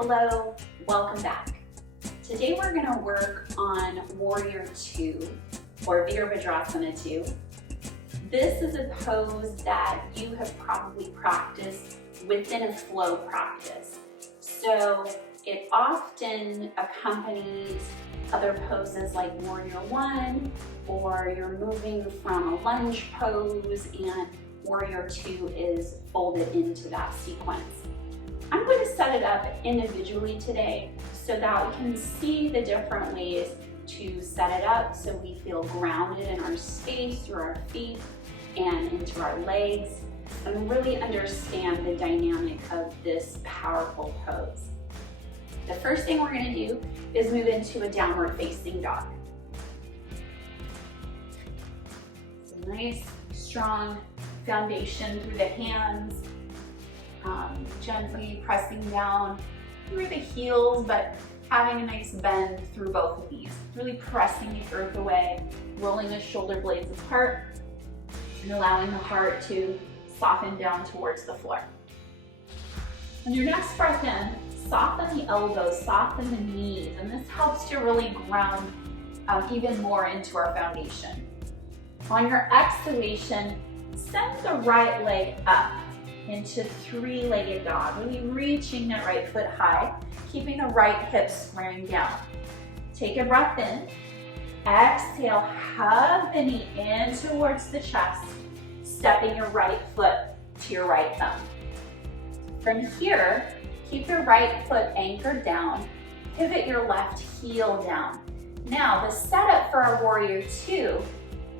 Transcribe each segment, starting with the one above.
Hello, welcome back. Today we're going to work on Warrior II or Virabhadrasana II. This is a pose that you have probably practiced within a flow practice. So it often accompanies other poses like Warrior I, or you're moving from a lunge pose and Warrior II is folded into that sequence. I'm going to set it up individually today so that we can see the different ways to set it up so we feel grounded in our space through our feet and into our legs and really understand the dynamic of this powerful pose. The first thing we're going to do is move into a downward facing dog. So nice, strong foundation through the hands. Gently pressing down through the heels, but having a nice bend through both of these. Really pressing the earth away, rolling the shoulder blades apart, and allowing the heart to soften down towards the floor. On your next breath in, soften the elbows, soften the knees, and this helps to really ground even more into our foundation. On your exhalation, send the right leg up into three-legged dog, really reaching that right foot high, keeping the right hip squaring down. Take a breath in, exhale, hug the knee in towards the chest, stepping your right foot to your right thumb. From here, keep your right foot anchored down, pivot your left heel down. Now, the setup for our Warrior II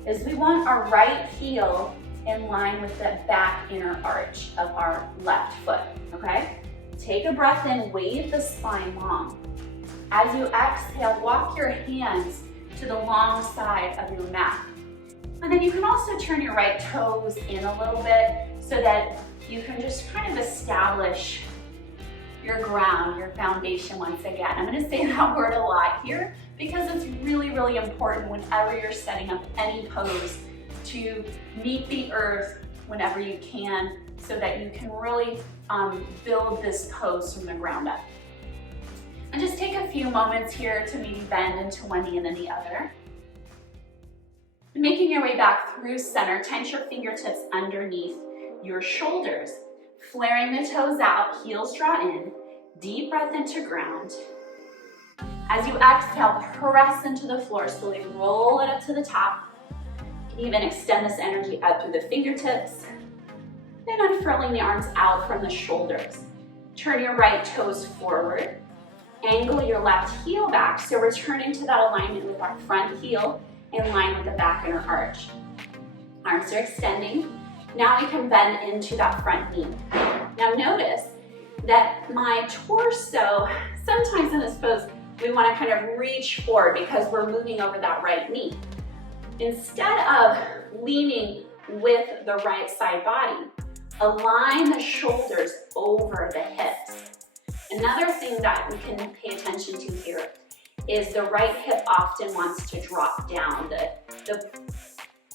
is we want our right heel in line with the back inner arch of our left foot, okay? Take a breath in, wave the spine long. As you exhale, walk your hands to the long side of your mat. And then you can also turn your right toes in a little bit so that you can just kind of establish your ground, your foundation once again. I'm gonna say that word a lot here because it's really, really important whenever you're setting up any pose to meet the earth whenever you can so that you can really build this pose from the ground up. And just take a few moments here to maybe bend into one knee and then the other. Making your way back through center, tense your fingertips underneath your shoulders. Flaring the toes out, heels draw in, deep breath into ground. As you exhale, press into the floor, slowly roll it up to the top. Even extend this energy out through the fingertips and unfurling the arms out from the shoulders. Turn your right toes forward. Angle your left heel back, so returning to that alignment with our front heel in line with the back inner arch. Arms are extending. Now we can bend into that front knee. Now notice that my torso, sometimes in this pose, we want to kind of reach forward because we're moving over that right knee. Instead of leaning with the right side body, align the shoulders over the hips. Another thing that we can pay attention to here is the right hip often wants to drop down, the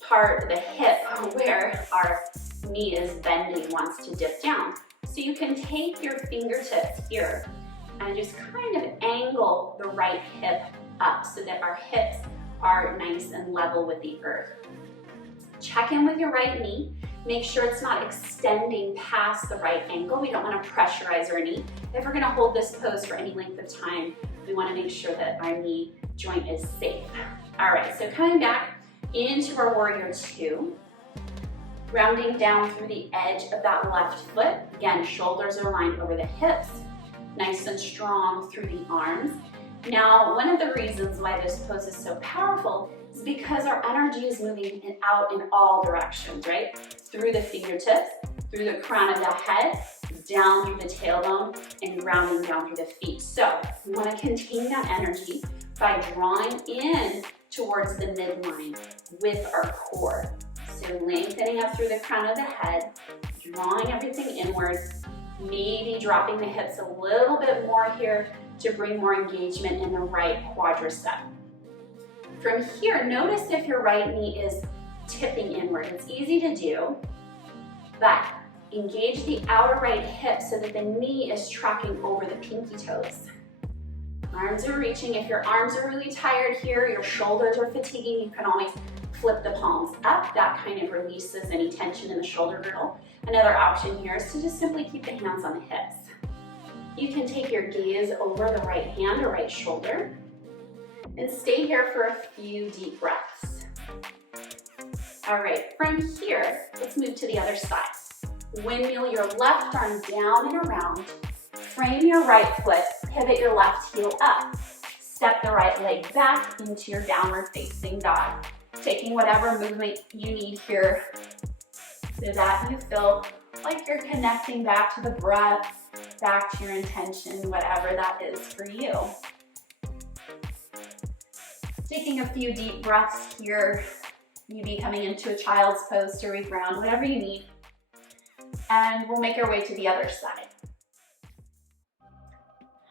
part, the hip where our knee is bending wants to dip down. So you can take your fingertips here and just kind of angle the right hip up so that our hips are nice and level with the earth. Check in with your right knee. Make sure it's not extending past the right ankle. We don't want to pressurize our knee. If we're going to hold this pose for any length of time, we want to make sure that our knee joint is safe. All right, so coming back into our Warrior II, rounding down through the edge of that left foot. Again, shoulders are aligned over the hips, nice and strong through the arms. Now, one of the reasons why this pose is so powerful is because our energy is moving out in all directions, right? Through the fingertips, through the crown of the head, down through the tailbone, and rounding down through the feet. So we want to contain that energy by drawing in towards the midline with our core. So lengthening up through the crown of the head, drawing everything inward, maybe dropping the hips a little bit more here to bring more engagement in the right quadricep. From here, notice if your right knee is tipping inward. It's easy to do, but Engage the outer right hip so that the knee is tracking over the pinky toes. Arms are reaching. If your arms are really tired here, your shoulders are fatiguing, you can always flip the palms up. That kind of releases any tension in the shoulder girdle. Another option here is to just simply keep the hands on the hips. You can take your gaze over the right hand or right shoulder and stay here for a few deep breaths. All right, from here, let's move to the other side. Windmill your left arm down and around. Frame your right foot, pivot your left heel up. Step the right leg back into your downward facing dog. Taking whatever movement you need here so that you feel like you're connecting back to the breath, back to your intention, whatever that is for you. Taking a few deep breaths here, maybe coming into a child's pose to reground, whatever you need. And we'll make our way to the other side.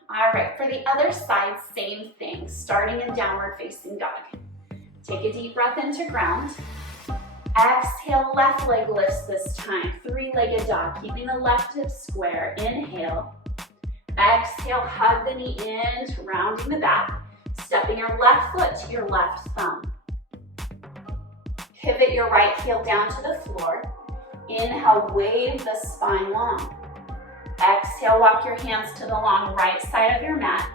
All right, for the other side, same thing, starting in downward facing dog. Take a deep breath into ground. Exhale, left leg lifts this time, three-legged dog, keeping the left hip square. Inhale. Exhale, hug the knee in, rounding the back, stepping your left foot to your left thumb. Pivot your right heel down to the floor. Inhale, wave the spine long. Exhale, walk your hands to the long right side of your mat,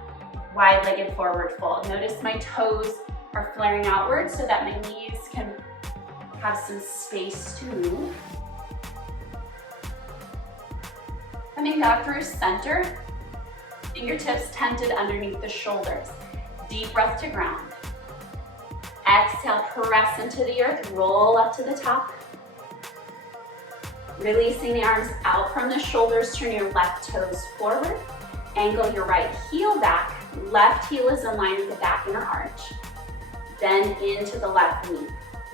wide-legged forward fold. Notice my toes are flaring outwards so that my knees can have some space to move. Coming back through center, fingertips tented underneath the shoulders. Deep breath to ground. Exhale, press into the earth, roll up to the top. Releasing the arms out from the shoulders, turn your left toes forward. Angle your right heel back. Left heel is in line with the back inner arch. Then into the left knee.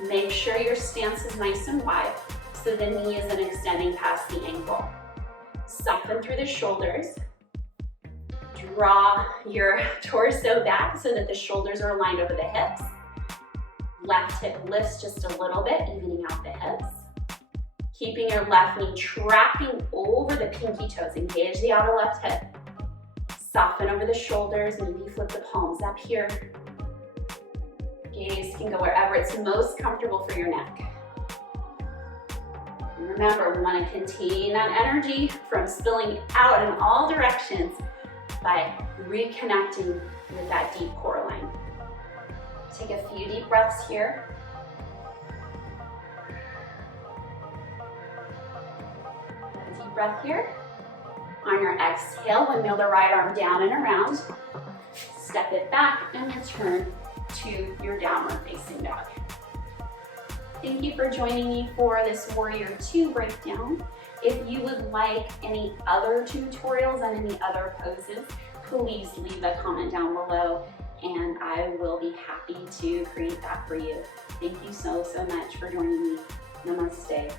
Make sure your stance is nice and wide so the knee isn't extending past the ankle. Soften through the shoulders. Draw your torso back so that the shoulders are aligned over the hips. Left hip lifts just a little bit, evening out the hips. Keeping your left knee tracking over the pinky toes. Engage the outer left hip. Soften over the shoulders, maybe flip the palms up here. Gaze can go wherever it's most comfortable for your neck. And remember, we want to contain that energy from spilling out in all directions by reconnecting with that deep core line. Take a few deep breaths here. Breath here. On your exhale, windmill the right arm down and around. Step it back and return to your downward facing dog. Thank you for joining me for this Warrior II breakdown. If you would like any other tutorials on any other poses, please leave a comment down below and I will be happy to create that for you. Thank you so much for joining me. Namaste.